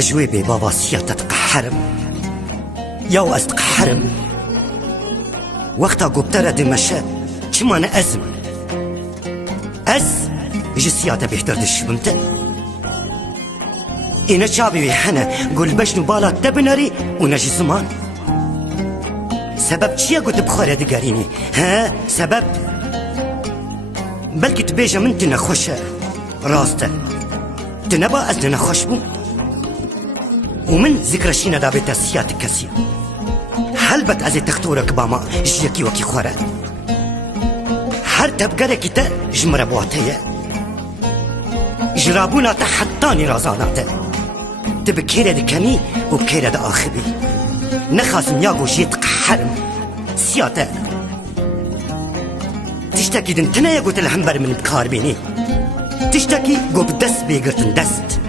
أجوبي بابا سيادة تقحرم ياو أستقحرم وقتا قبترة دمشا چمان أزم يجي سيادة بيحتر دشبمتا إنا شعبي بيحنا قول بشنو بالا تبنري ونجي زمان سبب چيا قلت بخاري دقاريني ها سبب بلكي تبيجا من تنخوشة راستا تنبا أزنا نخوش بو ومن ذكر شينا دابتا سيادة كسي هلبت أزي تختورك باما جيكي وكي خوارا هر تبقركي تا جمرا بواتيا جرابونا تا حطاني رازانا تا تبكيرا دكاني وبكيرا دا آخبي نخاسم ياغو جيت قحرم سيادة تشتكي دنتنا ياغو تلهمبر من بكار بيني تشتكي قو بدست بيقرتن دست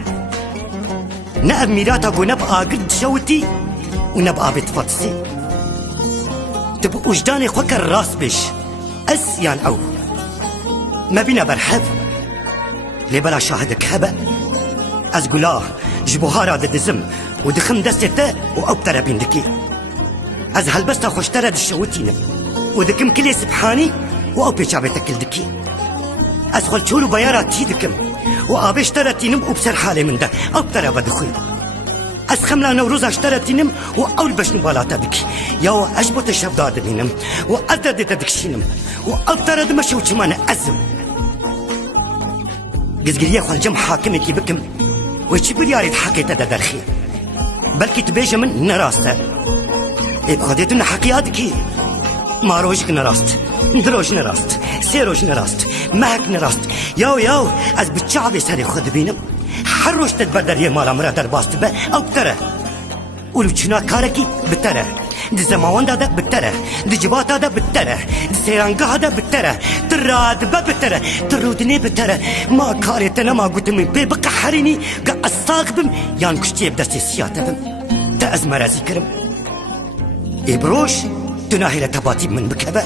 نأب ميراتا قو نبقى قد شوتي ونبقى بتفطسي تبقى وجداني خوك الراس بيش أسيان أو ما بينا برحب لبلا شاهدك هبا أزقلاه جبوهارا دزم ودخم دستتا وأبترا بيندكي از هلبستا خوشترا دشوتينم ودكم كلي سبحاني وأو بيشابتك الدكي از خلچولو بيارا تيدكم وآبشترا تينم وبسر حالي من ده أبترا بدخوي از خملا نوروز اشترتينم وأول بشنو بالاتا بكي ياو أجبوت الشبداد بينم وأدد تدكشينم وأبترا دمشي وشمان أزم قزقليا خالجم حاكمي كي بكم ويشي برياري تحكيتا دا درخي بلكي تبيجا من نراستا بخديتنا حقياتكي ما روجك نراست دروج نراست سيروج نراست مهك نراست ياو از بتشعبي سري خد بينم حروش تتبدر يمالا مرا درباست با او بتره ولو چنا كاركي بتره دي زماوان دا بتره دي جباتا دا بتره دي سيرانگاه دا بتره تراد با بتره ترودني بتره ما كاريتنا ما قلت من بي بقى حريني قا استاقبم يان كشتي بدستي سياتبم تا از مرا ذكرم إبروش تناهي لتباتي من بكبه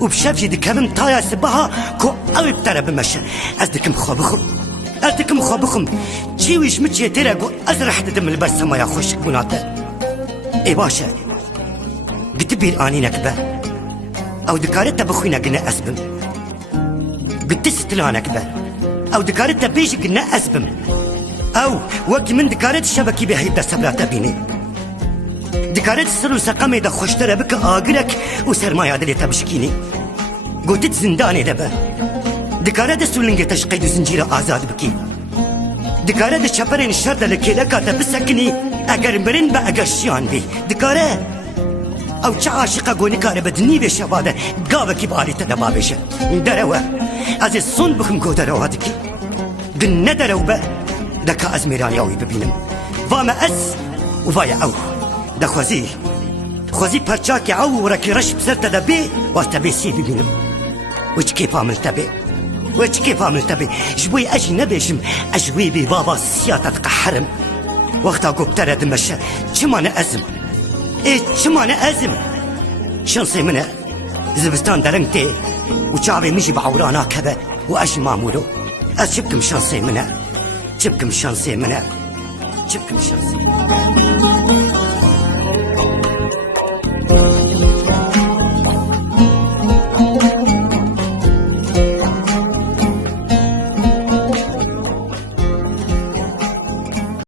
وبشبجي دكبم طايا سبها كو أوي بتره بمشا از دكم خوابخم چيويش متشي تيراغو أزرح تدم البرسة ما يخوش بناتا إي باشا قلت بير آني نكبه أو دكارتا بخوينا قنا أسبم قلت ستلا نكبه أو دكارتا بيش قنا أسبم أو وقت من دكارت الشبكي بهيب دا سبلاتا بيني دكارت السر سقامي دا خوشتره بك آقرك وسرمايا دلي تبشكيني قلت زنداني دبا دكارت السولنجي تشقيد زنجيرة آزاد بكي دكارت الشبرين الشرد لكيلكا تبسكني اگر برين با اگر شيان بي دكارت او چه عاشقه گونی کاره بدنی بشه باده گاوه کی باری تدبا بشه دروا از سون بخم گو دروا دکی گن ندرو با دکا از میرانیاوی ببینم واما از و وای او دا خوزی پرچاکی او ورکی رش بسر تدبی و تبی سی ببینم وچ کیف عمل تبی جبوی اجی نبیشم اجوی بی بابا سیاتت قحرم وقتا قبتره دمشه چمان ازم چمان ازم شنصي منه زبستان درنتي وشعبي مشي بعورانا كبه واش معمولو شبكم شنصي منه